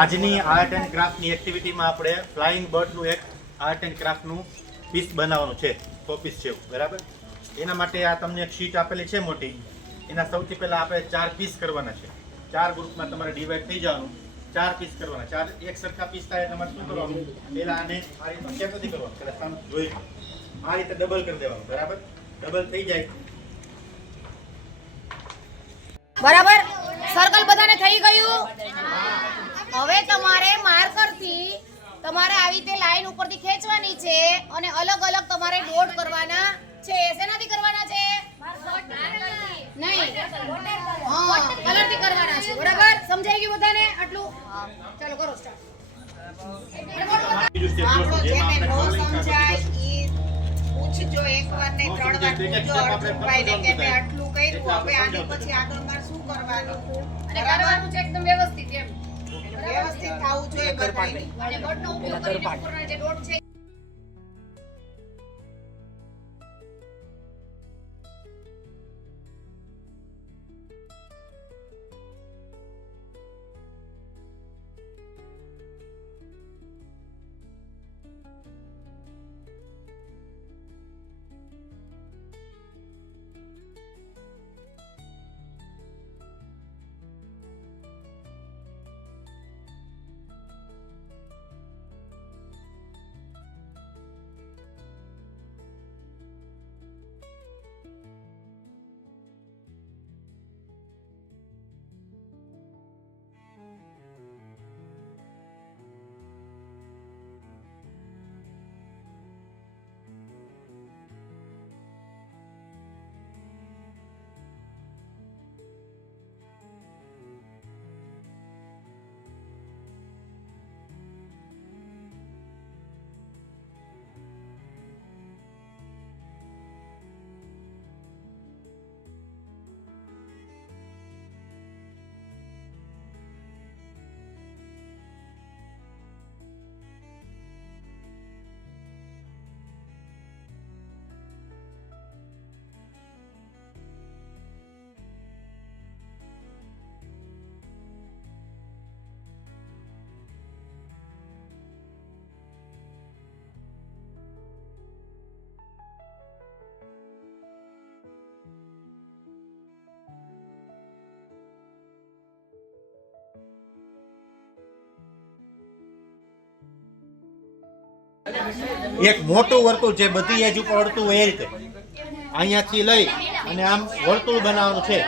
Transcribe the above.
આજની art and ક્રાફ્ટની એક્ટિવિટીમાં આપણે flying બર્ડનું એક આર્ટ એન્ડ ક્રાફ્ટનું પીસ બનાવવાનું છે, 100 પીસ છે, બરાબર. એના માટે આ તમને એક શીટ આપેલી છે મોટી. એના સૌથી પહેલાં આપણે 4 પીસ કરવાના છે. 4 ગ્રુપમાં તમારે ડિવાઈડ થઈ જવાનું. 4 પીસ કરવાના. 4 એક સરખા પીસ થાય તમારે શું કરવાનું? પહેલાં આને આ રીતનું ચેક નથી કરવાનું, પહેલાં સામ જોઈ આ રીતે ડબલ કરી દેવાનું, બરાબર. ડબલ થઈ જાય બરાબર. સર્કલ બધાને થઈ ગયું. હવે તમારે માર્કરથી તમારે આવી રીતે લાઈન ઉપરથી ખેંચવાની છે અને અલગ અલગ તમારે ડોટ કરવાના છે. શેનાથી કરવાના છે? નહીં, હા, કલરથી કરવાના છે. બરાબર, સમજાઈ ગયું બધાને? આટલું ચાલો કરો સ્ટાર્ટ. આપણો જેને નો સમજાય ઈ પૂછજો એકવાર ને 3 વાર પૂછજો. અર્જુનભાઈ ને કે મેં આટલું કર્યું, હવે આની પછી આગળ મારે શું કરવાનું અને કરવાનું છે એકદમ વ્યવસ્થિત એમ. વ્યવસ્થિત થવું જોઈએ બધાને. અને બોટનો ઉપયોગ કરીને ઉપરના જે ડોટ છે એક મોટું વર્તુળ છે, બધી એજ ઉપર અડતું હોય એ રીતે અહીંયાથી લઈ અને આમ વર્તુળ બનાવવાનું છે.